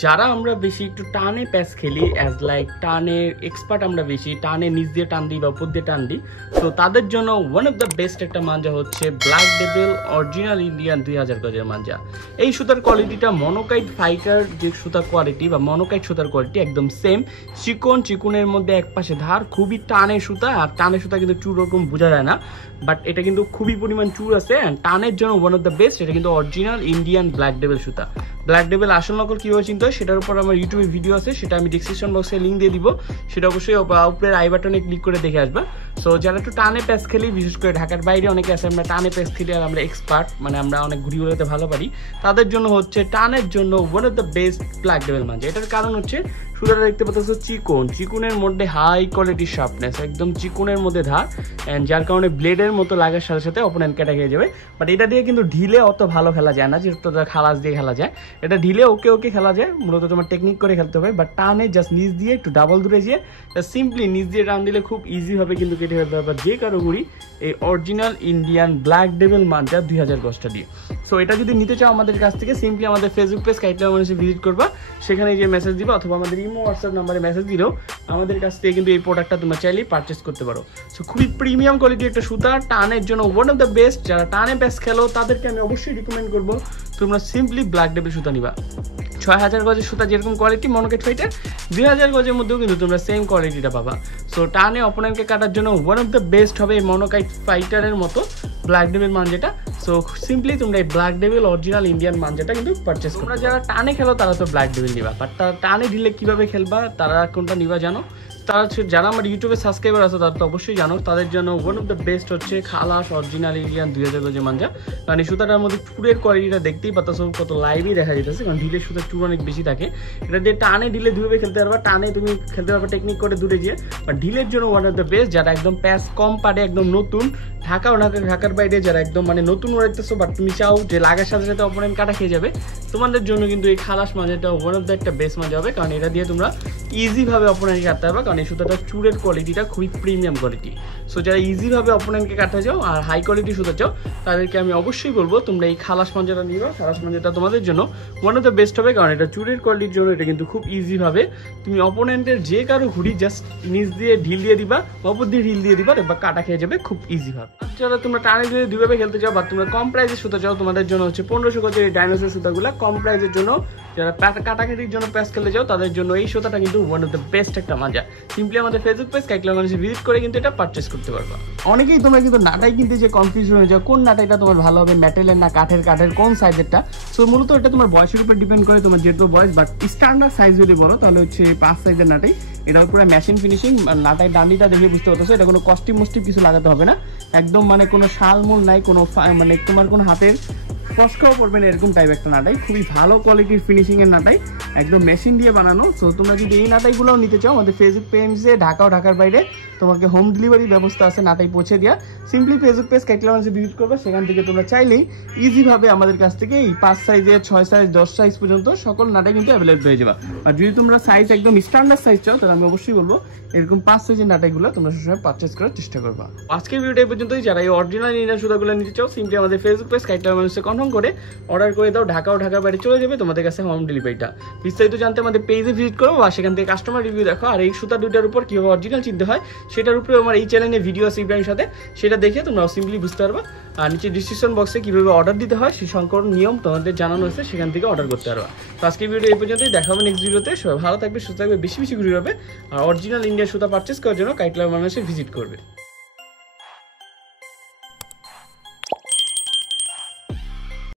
যারা আমরা বেশি একটু টানে প্যাচ খেলি অ্যাজ লাইক টানের এক্সপার্ট, আমরা বেশি টানে নিচ দিয়ে টান দিই বা উপর দিয়ে টান দিই, তো তাদের জন্য ওয়ান অফ দ্য বেস্ট একটা মাঞ্জা হচ্ছে ব্ল্যাক ডেভিল অরিজিনাল ইন্ডিয়ান 2000 গজের মাঞ্জা। এই সুতার কোয়ালিটিটা মনোকাইট ফাইটার যে সুতার কোয়ালিটি বা মনোকাইট সুতার কোয়ালিটি একদম সেম। চিকুনের মধ্যে এক পাশে ধার, খুবই টানের সুতা। আর টানের সুতা কিন্তু চুর ওরকম বোঝা যায় না, বাট এটা কিন্তু খুবই পরিমাণ চুর আছে। অ্যান্ড টানের জন্য ওয়ান অফ দ্য বেস্ট। এটা কিন্তু অরিজিনাল ইন্ডিয়ান ব্ল্যাক ডেভিল সুতা। ব্ল্যাক ডেভিল আসল নকল কীভাবে চিনতে হয় সেটার উপর আমার ইউটিউবে ভিডিও আছে, সেটা আমি ডিসক্রিপশন বক্সে লিঙ্ক দিয়ে দিব, সেটা অবশ্যই উপরের আই বাটনে ক্লিক করে দেখে আসবা। সো যারা একটু টানে প্যাচ খেলি, বিশেষ করে ঢাকার বাইরে অনেকে আছে আমরা টানে প্যাচ খেলি আর আমরা এক্সপার্ট, মানে আমরা অনেক ঘুরি উড়াতে ভালো পারি, তাদের জন্য হচ্ছে টানের জন্য one of the best black devil manja. এটার কারণ হচ্ছে সুতাটা দেখতে পাচ্ছ চিকুনের মধ্যে হাই কোয়ালিটির শার্পনেস, একদম চিকুনের মধ্যে ধার, অ্যান্ড যার কারণে ব্লেডের মতো লাগার সাথে সাথে অপোনেন্ট কেটে খেয়ে যাবে। বাট এটা দিয়ে কিন্তু ঢিলে অত ভালো খেলা যায় না, যেহেতু খালাস দিয়ে খেলা যায়। এটা ঢিলে ওকে খেলা যায়, মূলত তোমার টেকনিক করে খেলতে হবে। বাট টানে জাস্ট নিচ দিয়ে একটু ডাবল দূরে যেয়ে সিম্পলি নিচ দিয়ে টান দিলে খুব ইজিভাবে কিন্তু কেটে ফেলতে হবে যে কারো গুড়ি এই অরিজিনাল ইন্ডিয়ান ব্ল্যাক ডেভিল মাঞ্জা 2000 গজটা দিয়ে। সো এটা যদি নিতে চাও আমাদের কাছ থেকে, সিম্পলি আমাদের ফেসবুক পেজ কাইটলা মানুষে ভিজিট করবা, সেখানে যে মেসেজ দিবা অথবা আমাদের ইমো হোয়াটসঅ্যাপ নাম্বারে মেসেজ দিলেও আমাদের কাছ থেকে কিন্তু এই প্রোডাক্টটা তোমরা চাইলেই পারচেস করতে পারো। সো খুবই প্রিমিয়াম কোয়ালিটির একটা সুতা, টানের জন্য ওয়ান অফ দ্য বেস্ট। যারা টানে প্যাচ খেলো তাদেরকে আমি অবশ্যই রিকমেন্ড করবো তোমরা সিম্পলি ব্ল্যাক ডেভিল সুতা নিবা। 6000 গজের সুতা যেরকম কোয়ালিটি মনোকাইট ফাইটার, 2000 গজের মধ্যেও কিন্তু তোমরা সেম কোয়ালিটিটা পাবা। সো টানে অপোনেন্টকে কাটার জন্য ওয়ান অফ দ্য বেস্ট হবে এই মনোকাইট ফাইটারের মতো ব্ল্যাক ডেভিল মাঞ্জাটা। সো সিম্পলি তোমরা এই ব্ল্যাক ডেভিল অরিজিনাল ইন্ডিয়ান মাঞ্জাটা কিন্তু পারচেস করো। যারা টানে খেলো তারা তো ব্ল্যাক ডেভিল নিবা, বাট তারা টানে ঢিলে কীভাবে খেলবা, তারা কোনটা নিবা জানো? তারা যারা আমার ইউটিউবে সাবস্ক্রাইবার আছে তারা তো অবশ্যই জানো, তাদের জন্য ওয়ান অফ দ্য বেস্ট হচ্ছে খালাস অরিজিনাল ইন্ডিয়ান 2000 গজের মাঞ্জা। কারণ এই সুতাটার মধ্যে চুরের কোয়ালিটিটা দেখতেই পাচ্ছ, কত লাইভই দেখা যেতেছে, কারণ ঢিলের সুতার চুর অনেক বেশি থাকে। এটা দিয়ে টানে ঢিলে দুইভাবে খেলতে পারবা, টানে তুমি খেলতে পারবা টেকনিক করে দূরে গিয়ে, বাট ঢিলের জন্য ওয়ান অফ দ্য বেস্ট। যারা একদম প্যাচ কম পারে, একদম নতুন, ঢাকার বাইরে যারা একদম মানে নতুন উড়াইতেছো, বাট তুমি চাও যে লাগার সাথে সাথে অপোনেন্ট কাটা খেয়ে যাবে, তোমাদের জন্য কিন্তু এই খালাস মাঞ্জাটা ওয়ান অফ দ্য একটা বেস্ট মাঞ্জা হবে। কারণ এটা দিয়ে তোমরা ইজিভাবে অপোনেন্টকে কাটতে পারবা, কারণ এই সুতাটা চুরের কোয়ালিটিটা খুবই প্রিমিয়াম কোয়ালিটি। সো যারা ইজিভাবে অপোনেন্টকে কাটতে চাও আর হাই কোয়ালিটি সুতা চাও, তাদেরকে আমি অবশ্যই বলবো তোমরা এই খালাস মাঞ্জাটা নিবা। খালাস মাঞ্জাটা তোমাদের জন্য ওয়ান অফ দ্য বেস্ট হবে, কারণ এটা চুরের কোয়ালিটির জন্য এটা কিন্তু খুব ইজিভাবে তুমি অপোনেন্টের যে কারো ঘুড়ি জাস্ট নিচ দিয়ে ঢিল দিয়ে দিবা, অপর দিয়ে ঢিল দিয়ে দিবা, বা কাটা খেয়ে যাবে খুব ইজিভাবে। যারা তোমরা টানে দিয়ে দুইভাবে খেলতে চাও বা তোমরা কম প্রাইসের সুতা চাও, তোমাদের জন্য হচ্ছে 1500 গজের এই ডাইনোসর সুতাগুলো কম প্রাইসের জন্য। যারা কাটাকাটির জন্য প্যাচ খেলতে চাও তাদের জন্য এই সুতাটা কিন্তু ওয়ান অফ দ্য বেস্ট একটা মাঞ্জা। সিম্পলি আমাদের ফেসবুক পেজ কাইটলা মানুষে ভিজিট করে কিন্তু এটা পারচেস করতে পারবা। অনেকেই তোমরা কিন্তু নাটাই কিনতে যে কনফিউশন হয়ে যাও, কোন নাটাইটা তোমার ভালো হবে, মেটেলের না কাঠের কোন সাইজেরটা। সো মূলত এটা তোমার বয়সের উপর ডিপেন্ড করে, তোমার যেহেতু বয়স। বাট স্ট্যান্ডার্ড সাইজ যদি বলো তাহলে হচ্ছে 5 সাইজের নাটাই। এটা পুরো মেশিন ফিনিশিং, নাটাই ডান্ডিটা দেখে বুঝতে পারছো এটা কোনো কস্টিম কিছু লাগাতে হবে না, একদম মানে কোনো শালমূল নাই, কোনো মানে তোমার কোনো হাতের ফসকাও পড়বে না, এরকম টাইপ একটা নাটাই। খুবই ভালো কোয়ালিটির ফিনিশিং এর নাটাই, একদম মেশিন দিয়ে বানানো। সো তোমরা যদি এই নাটাইগুলোও নিতে চাও, আমাদের ফেসবুক পেজে ঢাকার বাইরে তোমাকে হোম ডেলিভারি ব্যবস্থা আছে, নাটাই পৌঁছে দেওয়া। সিম্পলি ফেসবুক পেজ কাইটলা মানুষে ভিজিট করবে, সেখান থেকে তোমরা চাইলেই ইজিভাবে আমাদের কাছ থেকে এই 5 সাইজের 6 সাইজ 10 সাইজ পর্যন্ত সকল নাটাই কিন্তু অ্যাভেলেবল হয়ে যাবে। আর যদি তোমরা সাইজ একদম স্ট্যান্ডার্ড সাইজ চাও, তাহলে আমি অবশ্যই বলবো এরকম 5 সাইজের নাটাইগুলো তোমরা সবসময় পারচেস করার চেষ্টা করবা। আজকের ভিডিওটা এই পর্যন্তই। যারা এই অরিজিনাল ইন্ডিয়ান সুতাগুলো নিতে চাও, সিম্পলি আমাদের ফেসবুক পেজ কাইটলা মানুষে কনফার্ম করে অর্ডার করে দাও, ঢাকার বাইরে চলে যাবে তোমাদের কাছে হোম ডেলিভারিটা। বিস্তারিত জানতে আমাদের পেজে ভিজিট করো বা সেখান থেকে কাস্টমার রিভিউ দেখো। আর এই সুতা দুইটার উপর কীভাবে অরিজিনাল চিনতে হয় সেটার উপরে আমার এই চ্যানেলে ভিডিও আছে ইব্রাহিম সাথে, সেটা দেখে তোমরা সিম্পলি বুঝতে পারবা। আর নিচে ডিসক্রিপশন বক্সে কীভাবে অর্ডার দিতে হয় সেই সংকট নিয়ম তোমাদের জানানো হয়েছে, সেখান থেকে অর্ডার করতে পারবা। তো আজকের ভিডিও এই পর্যন্তই, দেখা হবে নেক্সট ভিডিওতে। সবাই ভালো থাকবে, সুস্থ থাকবে, বেশি ঘুরে হবে। আর অরিজিনাল ইন্ডিয়ান সুতা পারচেস করার জন্য কাইটলা মানুষে ভিজিট করবে।